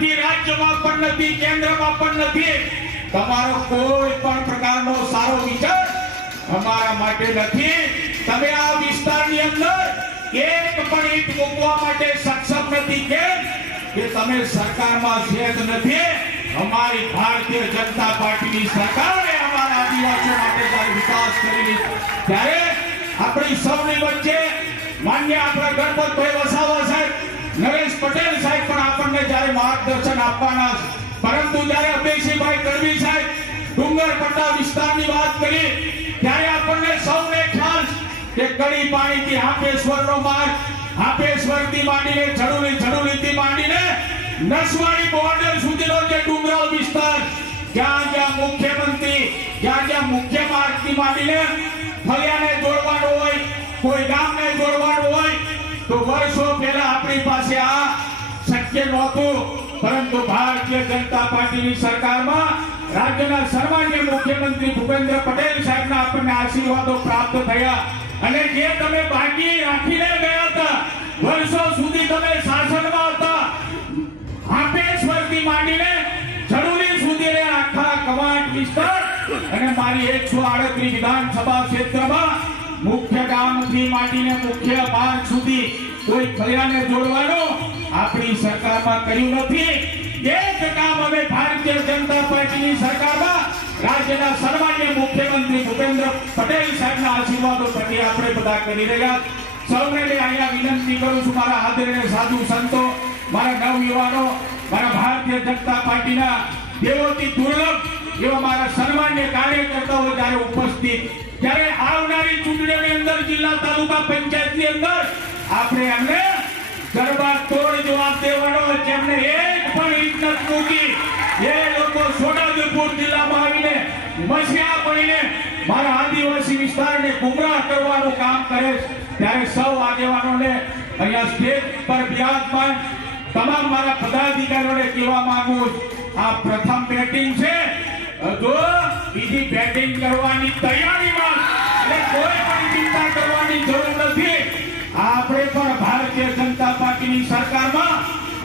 નથી, રાજ્યમાં પણ નથી, કેન્દ્રમાં પણ નથી. તમારો કોઈ પણ પ્રકારનો સારો વિચાર અમારા માટે નથી. તમે આ વિસ્તારની અંદર એક પણ ઈંટ મૂકવા માટે સક્ષમ નથી. કેમ કે તમે સરકારમાં છે જ નથી. અમારી ભારતીય જનતા પાર્ટીની સરકારે અમારા આદિવાસીઓ માટે જ્યારે વિકાસ કરેલી ત્યારે આપણી સૌની વચ્ચે માન્ય આપણા ગણપતભાઈ વસાવા સાહેબ, નરેશ પટેલ સાહેબ પણ આપણને જ્યારે માર્ગદર્શન આપવાના, પરંતુ જ્યારે અભયસિંહભાઈ ગઢવી સાહેબ ડુંગરપટ્ટા વિસ્તારની વાત કરી ત્યારે આપણને સૌને ખ્યાલ કે કડી પાણીથી હાપેશ્વરનો માર્ગ, હાપેશ્વરથી માંડીને ઝડુલીથી માંડીને નસવાડી બોર્ડર સુધીનો જે ડુંગરાળ વિસ્તાર, જ્યાં મુખ્ય માર્ગથી માંડીને ફળિયાને જોડવાનો હોય, કોઈ ગામને જોડવાનું હોય તો વર્ષો પહેલા આપણી પાસે આ શક્ય નહોતું. પરંતુ ભારતીય જનતા પાર્ટીની સરકારમાં રાજ્યના સન્માનીય મુખ્યમંત્રી ભૂપેન્દ્ર પટેલ સાહેબના આપણને આશીર્વાદો પ્રાપ્ત થયા. અને જે તમે બાકી રાખીને ગયા હતા, વર્ષો સુધી તમે શાસનમાં હતા, હાપેશ્વરથી માંડીને ઝડુલી સુધી આખા કવાંટ વિસ્તાર અને મારી 138 વિધાનસભા ક્ષેત્રમાં મુખ્ય ગામથી માંડીને મુખ્ય માર્ગ સુધી કોઈ ફળિયાને જોડવાનું આપણી સરકારમાં કર્યું નથી. એક કામ અમે ભારતીય જનતા પાર્ટીની સરકારમાં રાજ્યના સન્માનીય મુખ્યમંત્રી ભૂપેન્દ્ર પટેલ સાહેબના આશીર્વાદો થકી આપણે બધા કરી રહ્યા. સૌને અહીંયા વિનંતી કરું છું, મારા આદરણીય સાધુ સંતો, મારા નવયુવાનો, મારા ભારતીય જનતા પાર્ટીના દેવોથી દુર્લભ એવા મારા સન્માનીય કાર્યકર્તાઓ જ્યારે ઉપસ્થિત, ત્યારે આવનારી ચૂંટણીની અંદર જિલ્લા તાલુકા પંચાયતની અંદર આપણે એમને ગરબા તોડ જવાબ દેવાનો. જેમને એક પણ ઈંટ નથી મૂકી એ લોકો છોટાઉદેપુર જિલ્લામાં આવીને મસીહા બનીને મારા આદિવાસી વિસ્તારને ગુમરાહ કરવાનું કામ કરે. ત્યારે સૌ આગેવાનોને અહીંયા સ્ટેજ પર બિરાજમાન તમામ મારા પદાધિકારીઓને કહેવા માંગુ છું, આ પ્રથમ બેટિંગ છે. જો બીજી બેટિંગ કરવાની તૈયારીમાં એટલે કોઈ પણ ચિંતા કરવાની જરૂર નથી. આપણે પણ ભારતીય જનતા પાર્ટીની સરકારમાં,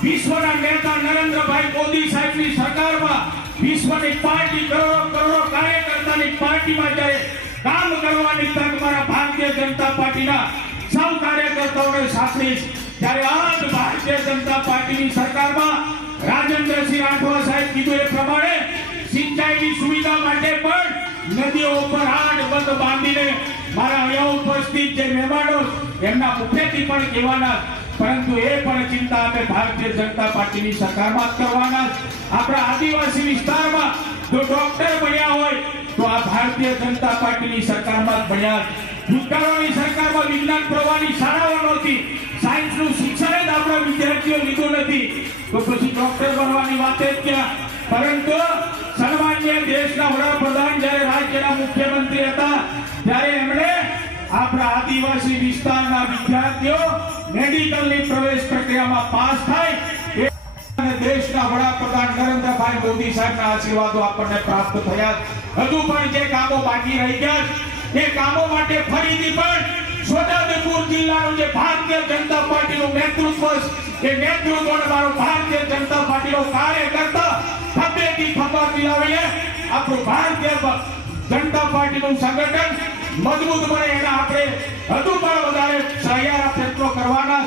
વિશ્વના નેતા નરેન્દ્રભાઈ મોદી સાહેબની સરકારમાં, વિશ્વની પાર્ટી કરોડો કાર્યકર્તાની પાર્ટીમાં જ્યારે કામ કરવાની તક મારા ભારતીય જનતા પાર્ટીના સૌ કાર્યકર્તાઓને સાંપડીશ. ત્યારે આજ ભારતીય જનતા પાર્ટીની સરકારમાં રાજેન્દ્રસિંહ રાઠવા સાહેબ કીધું એ પ્રમાણે સિંચાઈની સુવિધા માટે પણ નદીઓ ઉપર હાડ બંધ બાંધીને મારા અહીંયા ઉપસ્થિત જે મહેમાનો એમના મુખેથી પણ કહેવાના, પરંતુ એ પણ ચિંતા અમે ભારતીય જનતા પાર્ટીની સરકારમાં જ કરવાના. આપણા આદિવાસી વિસ્તારમાં જો ડોક્ટર બન્યા હોય તો આ ભારતીય જનતા પાર્ટીની સરકારમાં જ બન્યા. ભૂતકાળની સરકારમાં વિજ્ઞાન પ્રવાહની શાળાઓ નહોતી, સાયન્સનું શિક્ષણ જ આપણા વિદ્યાર્થીઓ લીધું નથી, તો પછી ડોક્ટર બનવાની વાત જ ક્યાં. પરંતુ સન્માનીય દેશના વડાપ્રધાન જ્યારે રાજ્યના મુખ્યમંત્રી હતા ત્યારે એમણે આપણા આદિવાસી વિસ્તારના વિદ્યાર્થીઓ મેડિકલની પ્રવેશ પ્રક્રિયામાં પાસ થાય અને દેશના વડાપ્રધાન નરેન્દ્રભાઈ મોદી સાહેબના આશીર્વાદો આપણને પ્રાપ્ત થયા. હજુ પણ જે કામો બાકી રહી ગયા એ કામો માટે ફરીથી પણ છોટાઉદેપુર જિલ્લાનું જે ભારતીય જનતા પાર્ટીનું નેતૃત્વ, એ નેતૃત્વને મારો ભારતીય જનતા પાર્ટીનો કાર્યકર્તા ખભેથી ખભા મિલાવીને આપણું ભારતીય જનતા પાર્ટીનું સંગઠન મજબૂત બને એના આપણે હજુ પણ વધારે સહિયારા પ્રયત્નો કરવાના.